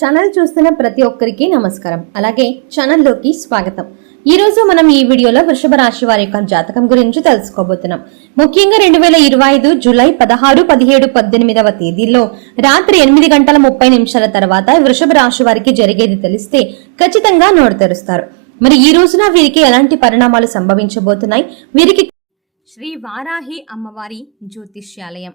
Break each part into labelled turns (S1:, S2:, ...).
S1: Channel చూస్తున్న ప్రతి ఒక్కరికి నమస్కారం. అలాగే ఛానల్లోకి స్వాగతం. ఈరోజు మనం ఈ వీడియోలో వృషభ రాశి వారి యొక్క జాతకం గురించి తెలుసుకోబోతున్నాం. ముఖ్యంగా రెండు వేల ఇరవై ఐదు జూలై పదహారు పదిహేడు పద్దెనిమిదవ తేదీల్లో రాత్రి ఎనిమిది గంటల ముప్పై నిమిషాల తర్వాత వృషభ రాశి వారికి జరిగేది తెలిస్తే ఖచ్చితంగా నోరు తెరుస్తారు. మరి ఈ రోజున వీరికి ఎలాంటి పరిణామాలు సంభవించబోతున్నాయి? వీరికి శ్రీ వారాహి అమ్మవారి జ్యోతిష్యాలయం.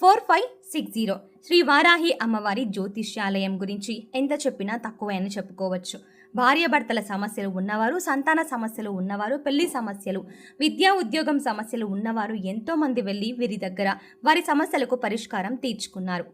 S1: four five six zero. Shri Varahi అమ్మవారి జ్యోతిష్యాలయం గురించి ఎంత చెప్పినా తక్కువే అని చెప్పుకోవచ్చు భార్యాభర్తల సమస్యలు ఉన్నవారు సంతాన సమస్యలు ఉన్నవారు పెళ్ళి సమస్యలు విద్యా ఉద్యోగం సమస్యలు ఉన్నవారు ఎంతోమంది వెళ్ళి వీరి దగ్గర వారి సమస్యలకు పరిష్కారం తీర్చుకున్నారు.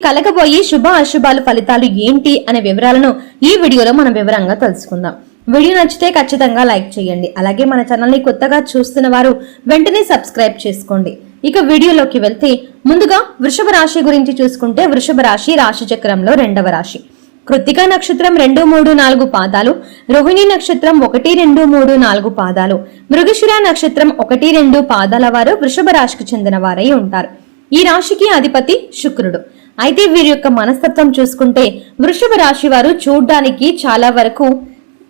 S1: కలగబోయే శుభ అశుభాలు ఫలితాలు ఏంటి అనే వివరాలను ఈ వీడియోలో మనం వివరంగా తెలుసుకుందాం. వీడియో నచ్చితే ఖచ్చితంగా లైక్ చేయండి. అలాగే మన ఛానల్ని కొత్తగా చూస్తున్న వారు వెంటనే సబ్స్క్రైబ్ చేసుకోండి. ఇక వీడియోలోకి వెళ్తే ముందుగా వృషభ రాశి గురించి చూసుకుంటే వృషభ రాశి రాశి చక్రంలో రెండవ రాశి. కృత్తికా నక్షత్రం రెండు మూడు నాలుగు పాదాలు రోహిణి నక్షత్రం ఒకటి రెండు మూడు నాలుగు పాదాలు మృగశిర నక్షత్రం ఒకటి రెండు పాదాల వారు వృషభ రాశికి చెందిన వారై ఉంటారు. ఈ రాశికి అధిపతి శుక్రుడు. అయితే వీరి యొక్క మనస్తత్వం చూసుకుంటే వృషభ రాశి వారు చూడ్డానికి చాలా వరకు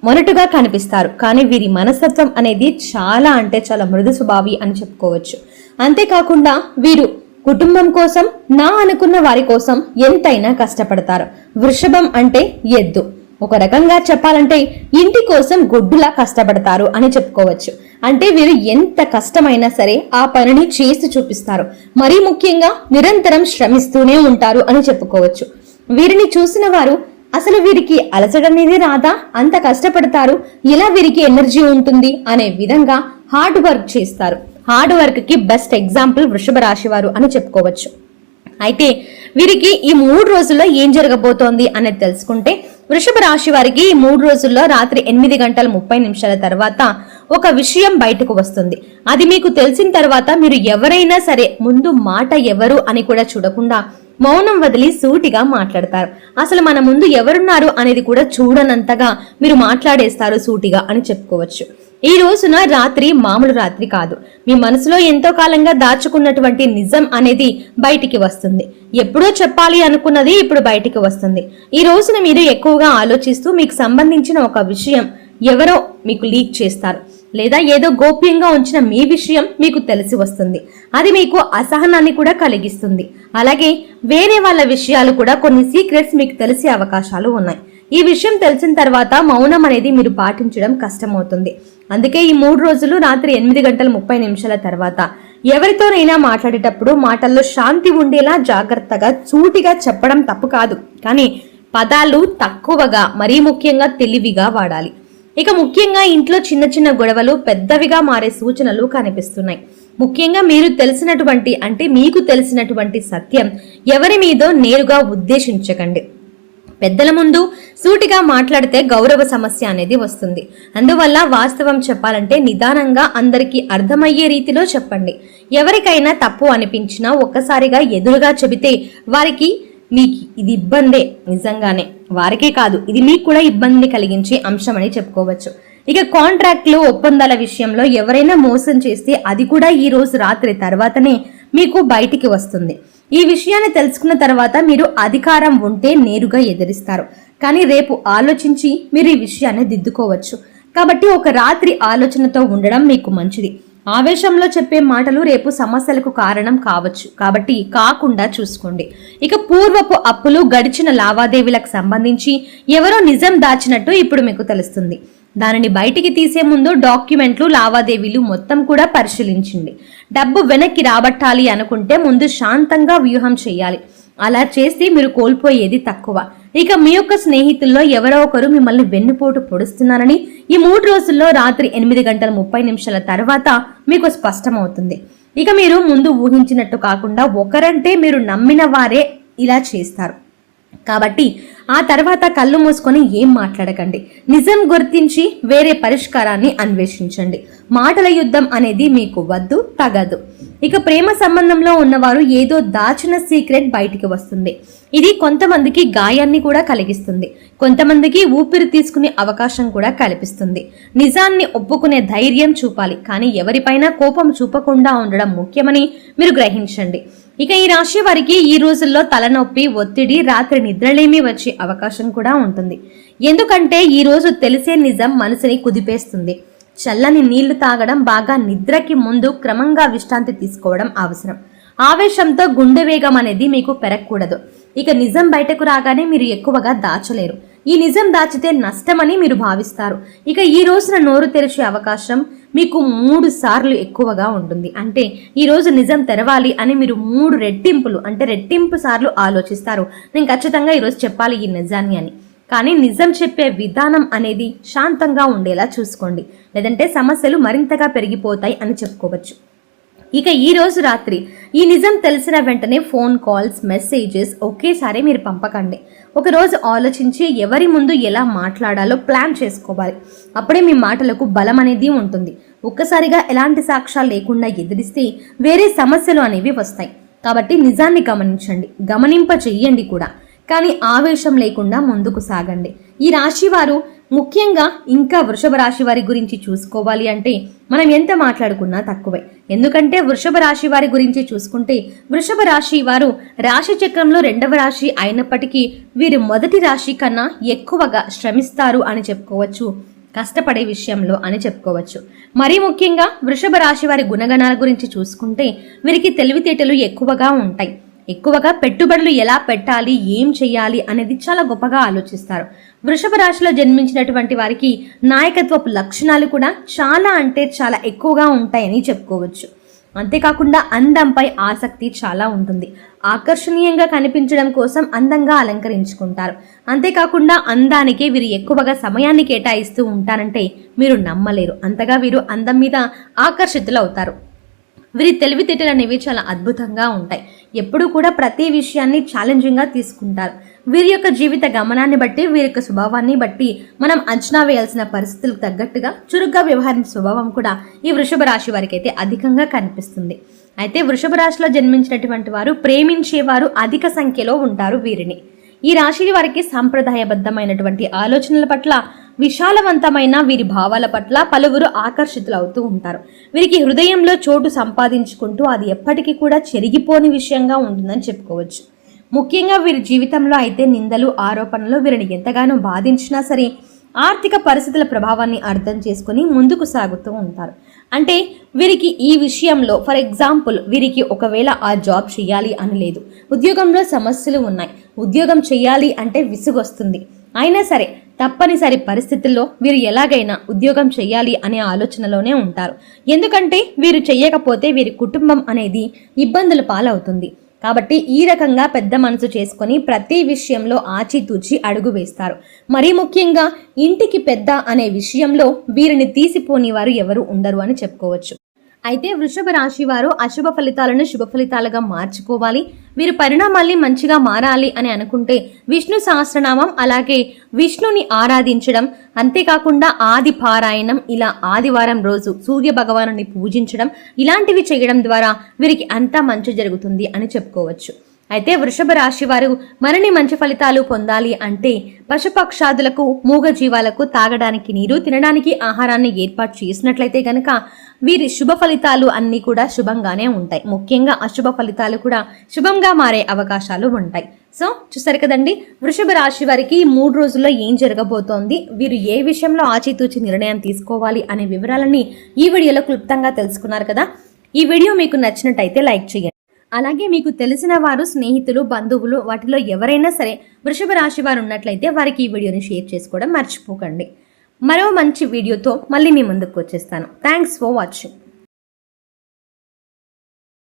S1: మొనటుగా కనిపిస్తారు. కానీ వీరి మనస్తత్వం అనేది చాలా అంటే చాలా మృదు స్వభావి అని చెప్పుకోవచ్చు. అంతేకాకుండా వీరు కుటుంబం కోసం నా అనుకున్న వారి కోసం ఎంతైనా కష్టపడతారు. వృషభం అంటే ఎద్దు. ఒక రకంగా చెప్పాలంటే ఇంటి కోసం గొడ్డులా కష్టపడతారు అని చెప్పుకోవచ్చు. అంటే వీరు ఎంత కష్టమైనా సరే ఆ పనిని చేసి చూపిస్తారు. మరీ ముఖ్యంగా నిరంతరం శ్రమిస్తూనే ఉంటారు అని చెప్పుకోవచ్చు. వీరిని చూసిన వారు అసలు వీరికి అలసట అనేది రాదా? అంత కష్టపడతారు. ఇలా వీరికి ఎనర్జీ ఉంటుంది అనే విధంగా హార్డ్ వర్క్ చేస్తారు. హార్డ్ వర్క్కి బెస్ట్ ఎగ్జాంపుల్ వృషభ రాశి వారు అని చెప్పుకోవచ్చు. అయితే వీరికి ఈ మూడు రోజుల్లో ఏం జరగబోతోంది అనేది తెలుసుకుంటే వృషభ రాశి వారికి ఈ మూడు రోజుల్లో రాత్రి ఎనిమిది గంటల ముప్పై నిమిషాల తర్వాత ఒక విషయం బయటకు వస్తుంది. అది మీకు తెలిసిన తర్వాత మీరు ఎవరైనా సరే ముందు మాట ఎవరు అని కూడా చూడకుండా మౌనం వదిలి సూటిగా మాట్లాడతారు. అసలు మన ముందు ఎవరున్నారు అనేది కూడా చూడనంతగా మీరు మాట్లాడేస్తారు సూటిగా అని చెప్పుకోవచ్చు. ఈ రోజున రాత్రి మామూలు రాత్రి కాదు. మీ మనసులో ఎంతో కాలంగా దాచుకున్నటువంటి నిజం అనేది బయటికి వస్తుంది. ఎప్పుడో చెప్పాలి అనుకున్నది ఇప్పుడు బయటికి వస్తుంది. ఈ రోజున మీరు ఎక్కువగా ఆలోచిస్తూ మీకు సంబంధించిన ఒక విషయం ఎవరో మీకు లీక్ చేస్తారు. లేదా ఏదో గోప్యంగా ఉంచిన మీ విషయం మీకు తెలిసి వస్తుంది. అది మీకు అసహనాన్ని కూడా కలిగిస్తుంది. అలాగే వేరే వాళ్ళ విషయాలు కూడా కొన్ని సీక్రెట్స్ మీకు తెలిసే అవకాశాలు ఉన్నాయి. ఈ విషయం తెలిసిన తర్వాత మౌనం అనేది మీరు పాటించడం కష్టమవుతుంది. అందుకే ఈ మూడు రోజులు రాత్రి ఎనిమిది గంటల ముప్పై నిమిషాల తర్వాత ఎవరితోనైనా మాట్లాడేటప్పుడు మాటల్లో శాంతి ఉండేలా జాగ్రత్తగా సూటిగా చెప్పడం తప్పు కాదు. కానీ పదాలు తక్కువగా మరీ ముఖ్యంగా తెలివిగా వాడాలి. ఇక ముఖ్యంగా ఇంట్లో చిన్న చిన్న గొడవలు పెద్దవిగా మారే సూచనలు కనిపిస్తున్నాయి. ముఖ్యంగా మీరు తెలిసినటువంటి అంటే మీకు తెలిసినటువంటి సత్యం ఎవరి మీదో నేరుగా ఉద్దేశించకండి. పెద్దల ముందు సూటిగా మాట్లాడితే గౌరవ సమస్య అనేది వస్తుంది. అందువల్ల వాస్తవం చెప్పాలంటే నిదానంగా అందరికీ అర్థమయ్యే రీతిలో చెప్పండి. ఎవరికైనా తప్పు అనిపించినా ఒక్కసారిగా ఎదురుగా చెబితే వారికి మీకు ఇది ఇబ్బందే నిజంగానే. వారికే కాదు ఇది మీకు కూడా ఇబ్బందిని కలిగించే అంశం అని చెప్పుకోవచ్చు. ఇక కాంట్రాక్ట్లు ఒప్పందాల విషయంలో ఎవరైనా మోసం చేస్తే అది కూడా ఈ రోజు రాత్రి తర్వాతనే మీకు బయటికి వస్తుంది. ఈ విషయాన్ని తెలుసుకున్న తర్వాత మీరు అధికారం ఉంటే నేరుగా ఎదిరిస్తారు. కానీ రేపు ఆలోచించి మీరు ఈ విషయాన్ని దిద్దుకోవచ్చు. కాబట్టి ఒక రాత్రి ఆలోచనతో ఉండడం మీకు మంచిది. ఆవేశంలో చెప్పే మాటలు రేపు సమస్యలకు కారణం కావచ్చు. కాబట్టి కాకుండా చూసుకోండి. ఇక పూర్వపు అప్పులు గడిచిన లావాదేవీలకు సంబంధించి ఎవరో నిజం దాచినట్టు ఇప్పుడు మీకు తెలుస్తుంది. దానిని బయటికి తీసే ముందు డాక్యుమెంట్లు లావాదేవీలు మొత్తం కూడా పరిశీలించండి. డబ్బు వెనక్కి రాబట్టాలి అనుకుంటే ముందు శాంతంగా వ్యూహం చేయాలి. అలా చేస్తే మీరు కోల్పోయేది తక్కువ. ఇక మీ యొక్క స్నేహితుల్లో ఎవరో ఒకరు మిమ్మల్ని వెన్నుపోటు పొడుస్తున్నారని ఈ మూడు రోజుల్లో రాత్రి ఎనిమిది గంటల ముప్పై నిమిషాల తర్వాత మీకు స్పష్టమవుతుంది. ఇక మీరు ముందు ఊహించినట్టు కాకుండా ఒకరంటే మీరు నమ్మిన వారే ఇలా చేస్తారు. కాబట్టి ఆ తర్వాత కళ్ళు మూసుకొని ఏం మాట్లాడకండి. నిజం గుర్తించి వేరే పరిష్కారాన్ని అన్వేషించండి. మాటల యుద్ధం అనేది మీకు వద్దు తగదు. ఇక ప్రేమ సంబంధంలో ఉన్నవారు ఏదో దాచిన సీక్రెట్ బయటికి వస్తుంది. ఇది కొంతమందికి గాయాన్ని కూడా కలిగిస్తుంది. కొంతమందికి ఊపిరి తీసుకునే అవకాశం కూడా కల్పిస్తుంది. నిజాన్ని ఒప్పుకునే ధైర్యం చూపాలి. కానీ ఎవరిపైన కోపం చూపకుండా ఉండడం ముఖ్యమని మీరు గ్రహించండి. ఇక ఈ రాశి వారికి ఈ రోజుల్లో తలనొప్పి ఒత్తిడి రాత్రి నిద్రలేమి వచ్చే అవకాశం కూడా ఉంటుంది. ఎందుకంటే ఈ రోజు తెలిసే నిజం మనసుని కుదిపేస్తుంది. చల్లని నీళ్ళు తాగడం బాగా నిద్రకి ముందు క్రమంగా విశ్రాంతి తీసుకోవడం అవసరం. ఆవేశంతో గుండె వేగం అనేది మీకు పెరగకూడదు. ఇక నిజం బయటకు రాగానే మీరు ఎక్కువగా దాచలేరు. ఈ నిజం దాచితే నష్టమని మీరు భావిస్తారు. ఇక ఈ రోజున నోరు తెరిచే అవకాశం మీకు మూడు సార్లు ఎక్కువగా ఉంటుంది. అంటే ఈరోజు నిజం తెరవాలి అని మీరు మూడు రెట్టింపులు అంటే రెట్టింపు సార్లు ఆలోచిస్తారు. నేను ఖచ్చితంగా ఈరోజు చెప్పాలి ఈ నిజాన్ని అని. కానీ నిజం చెప్పే విధానం అనేది శాంతంగా ఉండేలా చూసుకోండి. లేదంటే సమస్యలు మరింతగా పెరిగిపోతాయి అని చెప్పుకోవచ్చు. ఇక ఈ రోజు రాత్రి ఈ నిజం తెలిసిన వెంటనే ఫోన్ కాల్స్ మెసేజెస్ ఒకేసారి మీరు పంపకండి. ఒకరోజు ఆలోచించి ఎవరి ముందు ఎలా మాట్లాడాలో ప్లాన్ చేసుకోవాలి. అప్పుడే మీ మాటలకు బలం అనేది ఉంటుంది. ఒక్కసారిగా ఎలాంటి సాక్ష్యాలు లేకుండా ఎదిరిస్తే వేరే సమస్యలు అనేవి వస్తాయి. కాబట్టి నిజాన్ని గమనించండి. గమనింప చెయ్యండి కూడా. కానీ ఆవేశం లేకుండా ముందుకు సాగండి. ఈ రాశి వారు ముఖ్యంగా ఇంకా వృషభ రాశి వారి గురించి చూసుకోవాలి అంటే మనం ఎంత మాట్లాడుకున్నా తక్కువే. ఎందుకంటే వృషభ రాశి వారి గురించి చూసుకుంటే వృషభ రాశి వారు రాశి చక్రంలో రెండవ రాశి అయినప్పటికీ వీరు మొదటి రాశి కన్నా ఎక్కువగా శ్రమిస్తారు అని చెప్పుకోవచ్చు. కష్టపడే విషయంలో అని చెప్పుకోవచ్చు. మరీ ముఖ్యంగా వృషభ రాశి వారి గుణగణాల గురించి చూసుకుంటే వీరికి తెలివితేటలు ఎక్కువగా ఉంటాయి. ఎక్కువగా పెట్టుబడులు ఎలా పెట్టాలి ఏం చేయాలి అనేది చాలా గొప్పగా ఆలోచిస్తారు. వృషభ రాశిలో జన్మించినటువంటి వారికి నాయకత్వపు లక్షణాలు కూడా చాలా అంటే చాలా ఎక్కువగా ఉంటాయని చెప్పుకోవచ్చు. అంతేకాకుండా అందంపై ఆసక్తి చాలా ఉంటుంది. ఆకర్షణీయంగా కనిపించడం కోసం అందంగా అలంకరించుకుంటారు. అంతేకాకుండా అందానికి వీరు ఎక్కువగా సమయాన్ని కేటాయిస్తూ ఉంటారంటే మీరు నమ్మలేరు. అంతగా వీరు అందం మీద ఆకర్షితులు అవుతారు వీరి తెలివితేటలు అనేవి చాలా అద్భుతంగా ఉంటాయి. ఎప్పుడూ కూడా ప్రతి విషయాన్ని ఛాలెంజింగ్గా తీసుకుంటారు. వీరి యొక్క జీవిత గమనాన్ని బట్టి వీరి యొక్క స్వభావాన్ని బట్టి మనం అంచనా వేయాల్సిన పరిస్థితులకు తగ్గట్టుగా చురుగ్గా వ్యవహరించే స్వభావం కూడా ఈ వృషభ రాశి వారికి అయితే అధికంగా కనిపిస్తుంది. అయితే వృషభ రాశిలో జన్మించినటువంటి వారు ప్రేమించేవారు అధిక సంఖ్యలో ఉంటారు వీరిని. ఈ రాశి వారికి సాంప్రదాయబద్ధమైనటువంటి ఆలోచనల పట్ల విశాలవంతమైన వీరి భావాల పట్ల పలువురు ఆకర్షితులవుతూ ఉంటారు. వీరికి హృదయంలో చోటు సంపాదించుకుంటూ అది ఎప్పటికీ కూడా చెరిగిపోని విషయంగా ఉంటుందని చెప్పుకోవచ్చు. ముఖ్యంగా వీరి జీవితంలో అయితే నిందలు ఆరోపణలు వీరిని ఎంతగానో బాధించినా సరే ఆర్థిక పరిస్థితుల ప్రభావాన్ని అర్థం చేసుకుని ముందుకు సాగుతూ ఉంటారు. అంటే వీరికి ఈ విషయంలో ఫర్ ఎగ్జాంపుల్ వీరికి ఒకవేళ ఆ జాబ్ చేయాలి అని లేదు ఉద్యోగంలో సమస్యలు ఉన్నాయి. ఉద్యోగం చేయాలి అంటే విసుగొస్తుంది. అయినా సరే తప్పనిసరి పరిస్థితుల్లో వీరు ఎలాగైనా ఉద్యోగం చేయాలి అనే ఆలోచనలోనే ఉంటారు. ఎందుకంటే వీరు చెయ్యకపోతే వీరి కుటుంబం అనేది ఇబ్బందుల పాలవుతుంది. కాబట్టి ఈ రకంగా పెద్ద మనసు చేసుకొని ప్రతి విషయంలో ఆచితూచి అడుగు వేస్తారు. మరీ ముఖ్యంగా ఇంటికి పెద్ద అనే విషయంలో వీరిని తీసిపోని వారు ఎవరు ఉండరు అని చెప్పుకోవచ్చు. అయితే వృషభ రాశి వారు అశుభ ఫలితాలను శుభ ఫలితాలుగా మార్చుకోవాలి. వీరు పరిణామాల్ని మంచిగా మారాలి అని అనుకుంటే విష్ణు సహస్రనామం అలాగే విష్ణుని ఆరాధించడం అంతేకాకుండా ఆది పారాయణం ఇలా ఆదివారం రోజు సూర్య భగవాను పూజించడం ఇలాంటివి చేయడం ద్వారా వీరికి అంతా మంచి జరుగుతుంది అని చెప్పుకోవచ్చు. అయితే వృషభ రాశి వారు మరిన్ని మంచి ఫలితాలు పొందాలి అంటే పశుపక్షాదులకు మూగ జీవాలకు తాగడానికి నీరు తినడానికి ఆహారాన్ని ఏర్పాటు చేసినట్లయితే గనక వీరి శుభ ఫలితాలు అన్నీ కూడా శుభంగానే ఉంటాయి. ముఖ్యంగా అశుభ ఫలితాలు కూడా శుభంగా మారే అవకాశాలు ఉంటాయి. సో చూసారు కదండి? వృషభ రాశి వారికి మూడు రోజుల్లో ఏం జరగబోతోంది? వీరు ఏ విషయంలో ఆచితూచి నిర్ణయం తీసుకోవాలి అనే వివరాలన్నీ ఈ వీడియోలో క్లుప్తంగా తెలుసుకున్నారు కదా? ఈ వీడియో మీకు నచ్చినట్టయితే లైక్ చేయండి. అలాగే మీకు తెలిసిన వారు స్నేహితులు బంధువులు వాటిలో ఎవరైనా సరే వృషభ రాశి వారు ఉన్నట్లయితే వారికి ఈ వీడియోని షేర్ చేసుకోవడం మర్చిపోకండి. మరో మంచి వీడియోతో మళ్ళీ మీ ముందుకు వచ్చేస్తాను. Thanks for watching